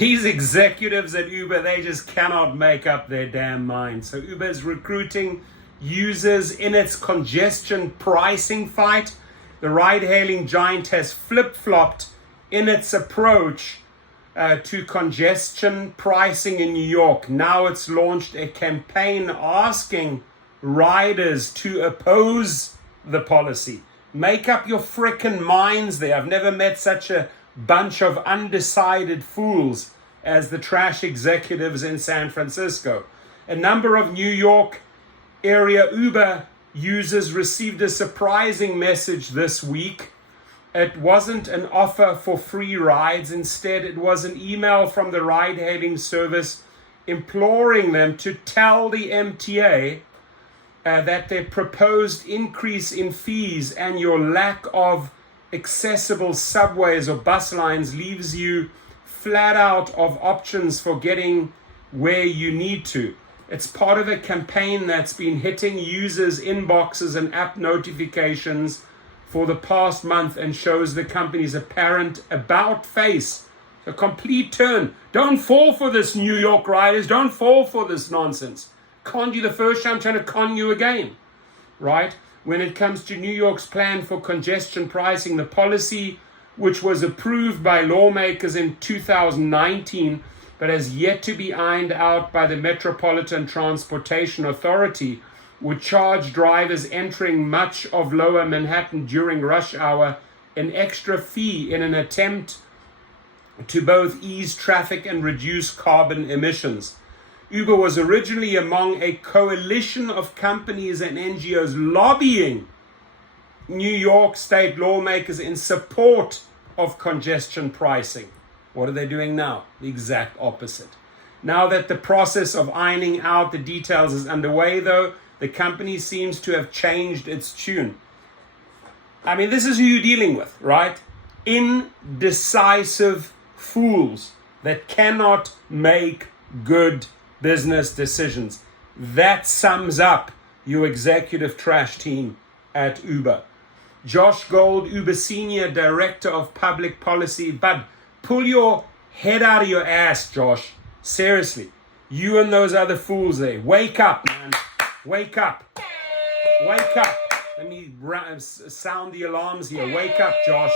These executives at Uber, they just cannot make up their damn mind. So Uber is recruiting users in its congestion pricing fight. The ride-hailing giant has flip-flopped in its approach to congestion pricing in New York. Now it's launched a campaign asking riders to oppose the policy. Make up your frickin' minds there. I've never met such a bunch of undecided fools as the trash executives in San Francisco. A number of New York area Uber users received a surprising message this week. It wasn't an offer for free rides. Instead, it was an email from the ride-hailing service imploring them to tell the MTA that their proposed increase in fees and your lack of accessible subways or bus lines leaves you flat out of options for getting where you need to. It's part of a campaign that's been hitting users' inboxes and app notifications for the past month and shows the company's apparent about face. A complete turn. Don't fall for this, New York riders. Don't fall for this nonsense. Conned you the first time, I'm trying to con you again, right? When it comes to New York's plan for congestion pricing, the policy, which was approved by lawmakers in 2019, but has yet to be ironed out by the Metropolitan Transportation Authority, would charge drivers entering much of lower Manhattan during rush hour an extra fee in an attempt to both ease traffic and reduce carbon emissions. Uber was originally among a coalition of companies and NGOs lobbying New York state lawmakers in support of congestion pricing. What are they doing now? The exact opposite. Now that the process of ironing out the details is underway, though, the company seems to have changed its tune. I mean, this is who you're dealing with, right? Indecisive fools that cannot make good business decisions. That sums up your executive trash team at Uber. Josh Gold, Uber Senior Director of Public Policy. But pull your head out of your ass, Josh. Seriously. You and those other fools there. Wake up, man. Wake up. Wake up. Let me sound the alarms here. Wake up, Josh.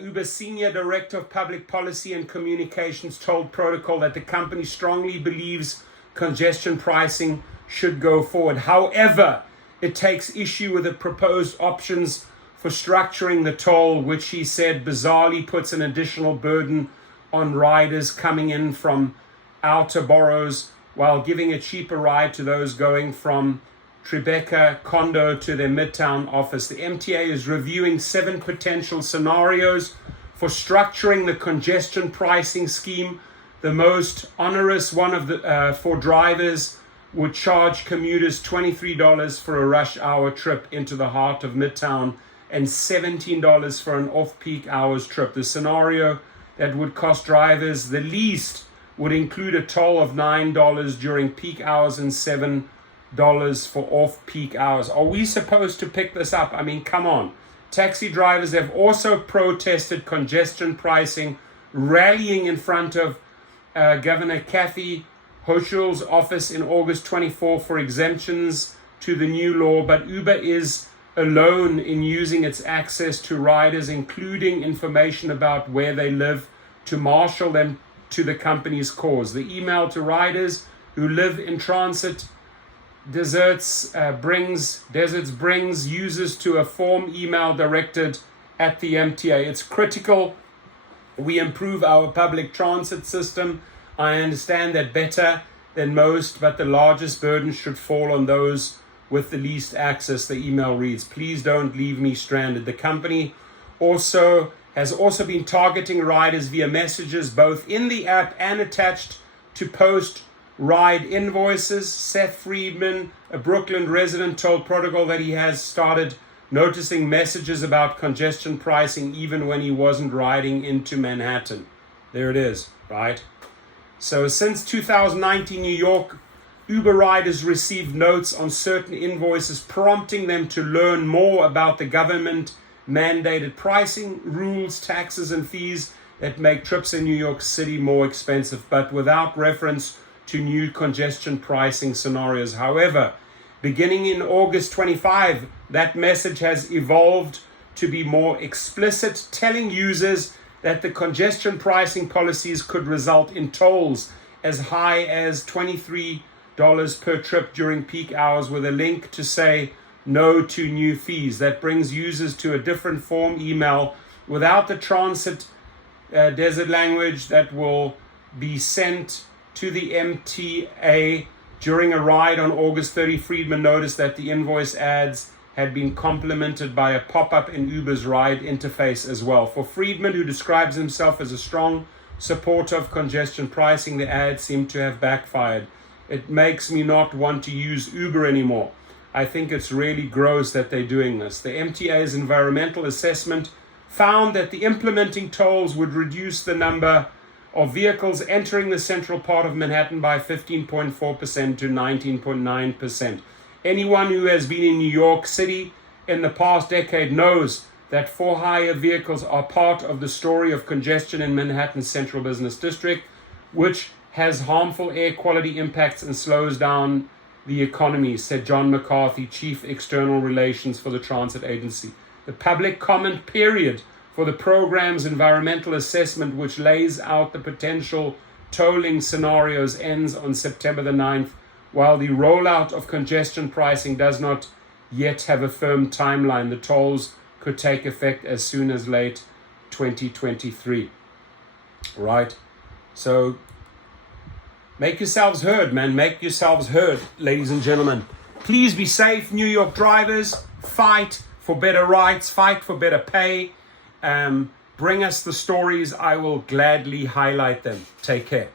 Uber Senior Director of Public Policy and Communications told Protocol that the company strongly believes congestion pricing should go forward. However, it takes issue with the proposed options for structuring the toll, which he said bizarrely puts an additional burden on riders coming in from outer boroughs while giving a cheaper ride to those going from Tribeca condo to their Midtown office. The MTA is reviewing 7 potential scenarios for structuring the congestion pricing scheme. The most onerous one of the for drivers would charge commuters $23 for a rush hour trip into the heart of Midtown and $17 for an off-peak hours trip. The scenario that would cost drivers the least would include a toll of $9 during peak hours and $7 for off-peak hours. Are we supposed to pick this up? I mean, come on. Taxi drivers have also protested congestion pricing, rallying in front of Governor Kathy Hochul's office in August 24 for exemptions to the new law, but Uber is alone in using its access to riders, including information about where they live, to marshal them to the company's cause. The email to riders who live in transit deserts brings users to a form email directed at the MTA. It's critical we improve our public transit system. I understand that better than most, but the largest burden should fall on those with the least access. The email reads, please don't leave me stranded. The company has also been targeting riders via messages both in the app and attached to post ride invoices. Seth Friedman, a Brooklyn resident, told Protocol that he has started noticing messages about congestion pricing even when he wasn't riding into Manhattan. There it is, right? So since 2019, New York Uber riders received notes on certain invoices prompting them to learn more about the government mandated pricing rules, taxes, and fees. that make trips in New York City more expensive, but without reference to new congestion pricing scenarios. However, beginning in August 25, that message has evolved to be more explicit, telling users that the congestion pricing policies could result in tolls as high as $23 per trip during peak hours, with a link to say no to new fees. That brings users to a different form email without the transit desert language that will be sent to the MTA. During a ride on August 30, Friedman noticed that the invoice ads had been complemented by a pop-up in Uber's ride interface as well. For Friedman, who describes himself as a strong supporter of congestion pricing, the ads seem to have backfired. It makes me not want to use Uber anymore. I think it's really gross that they're doing this. The MTA's environmental assessment found that the implementing tolls would reduce the number of vehicles entering the central part of Manhattan by 15.4% to 19.9%. Anyone who has been in New York City in the past decade knows that for-hire vehicles are part of the story of congestion in Manhattan's central business district, which has harmful air quality impacts and slows down the economy, said John McCarthy, Chief External Relations for the Transit Agency. The public comment period for the program's environmental assessment, which lays out the potential tolling scenarios, ends on September the 9th, while the rollout of congestion pricing does not yet have a firm timeline. The tolls could take effect as soon as late 2023. Right? So make yourselves heard, man. Make yourselves heard, ladies and gentlemen. Please be safe, New York drivers. Fight for better rights. Fight for better pay. Bring us the stories. I will gladly highlight them. Take care.